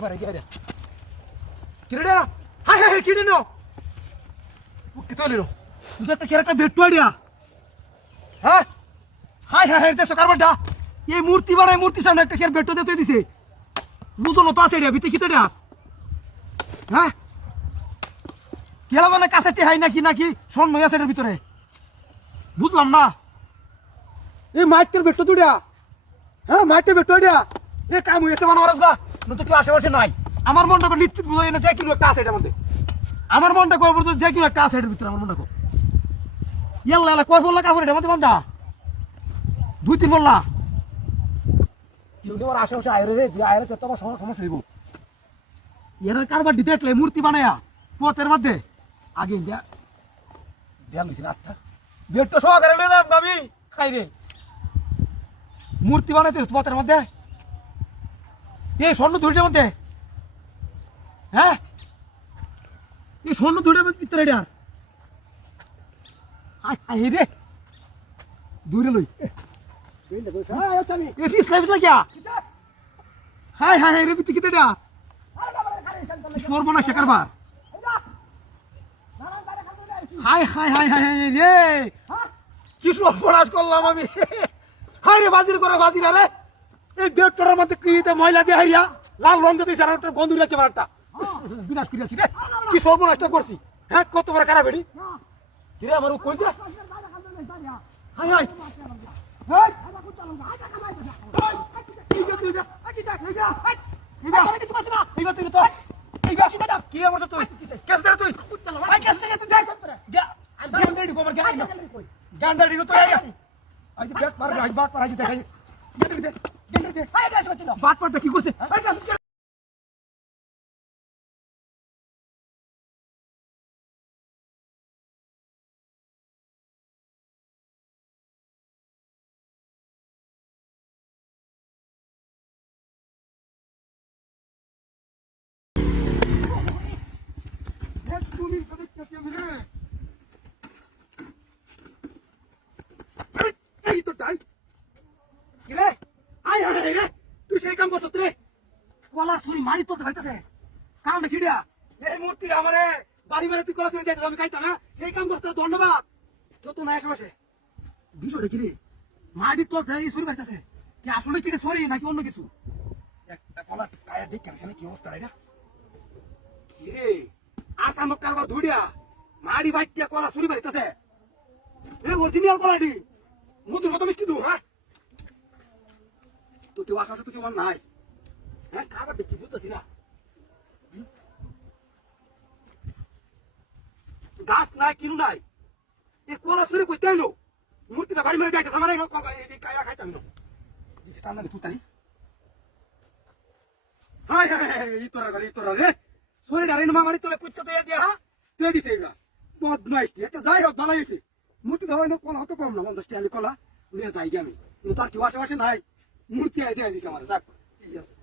Para, gel. কিরে hi hi কিরে নো কি তো লিলো তুই একটা কেরাটা বেট্টু আইডিয়া হ্যাঁ হাই হাই হাই দেশো কারবারটা এই মূর্তি বানায় মূর্তি সামনে একটা কের বেট্টু দিতে দিছে বুঝো তো আছে রে ভিতে কিতে রে হ্যাঁ কেলা মানে কাছেটি হাই নাকি নাকি স্বর্ণ আছে এটার ভিতরে বুঝলাম না এই মাইকের বেট্টু দুড়িয়া হ্যাঁ মাইকের বেট্টু আইডিয়া কাম হয়েছে মানে নতুন কেউ আশেপাশে নাই। আমার মনটা করে, নিশ্চিত বুঝাই না যে কিলো একটা আছে এটার মধ্যে। আমার মনটা পর্যন্ত যে কিলো একটা আছে এটার ভিতরে, আমার মনটা ইয়াল্লা ইয়াল্লা কয় বললা কাপড় এটার মধ্যে দুই, তিন বললা। কেউ আমার আশেপাশে আয়রে রে? দিয়ে আয়রে তো আমার সম- সমস্যা হইব। এর কারবার দিতে দেখলে, মূর্তি বানায়া, পথের মধ্যে। আগে দেয়া দেয়া লইছি না আটটা। বেডটা সহকারে লয়ে যাম আমি খাই রে। মূর্তি বানাইতে পথের মধ্যে। এই স্বর্ণ দুইটার মধ্যে হ্যাঁ? এই স্বর্ণ দুইটার মধ্যে হাই হাই রে। দূরে লই। এ রে হাই রে। কি সর্বনাশ করলাম আমি। হাই রে, বাজির করে বাজির, আরে। এই বেডটার মধ্যে কি ময়লা দিয়ে হাইয়া লাল রঙ দিতে আর একটা গন্ধ রাখছে একটা। বিনাশ করিয়াছি রে। কি সর্বনাশটা করছি? হ্যাঁ কত বড় খারাপ এটি? কি রে আমার কইতে হাই হাই। হাই। রে দে রে দে রে। জ্ঞান কি করছে? এই কেস দে রে। এক মিনিট ধরে দেখতেছি আমি রে। এই, এই তো তাই। কি রে? আয় হায় হায় রে। তুই সেই কাম করছত রে। কলা ছুরি মারি তোর ধরতেছে। কামটা কি রে? এই মূর্তিটা আমারে বাড়ি বাড়ি তুই কলা ছুরি না। সেই কাম করতে ধন্যবাদ যত না আশেপাশে বিষয়টা কি রে মাটি তোর এই ছুরি মারতেছে কি আসলে কি রে ছুরি, নাকি অন্য কিছু একটা কলা কায়া দেখ, কেন কি অবস্থা রে রে আসামক কারবার ধুড়িয়া মাড়ি বাইটিয়া কলা চুরি বাড়িতেছে এ অরিজিনাল কলাটি মধুর মতো মিষ্টি দু হ্যাঁ কেউ আশা তো কেউ নাই। হ্যাঁ খাবার দেখি, বুঝতেছি না। গাছ নাই কিনু নাই। এ কলা চুরি করতে এলো মূর্তিটা বাড়ি মেরে যাইতেছে আমার এই খাইতাম না দিছে টান্না তুই হাই হাই হাই এই তোরা এই তোরা রে। সরে ডারে না মামারি তোলে কুচ্চা তো দিয়া হা তুই দিছে এগুলা। বদমাইশ এটা যাই হোক হয়েছে মূর্তি হয় না, কলা হতো কম না, পঞ্চাশ আমি কলা। নিয়ে যাই আমি। তার কেউ আশেপাশে নাই। মূর্তি আই দিয়ে দিছে আমার যাক। ঠিক আছে।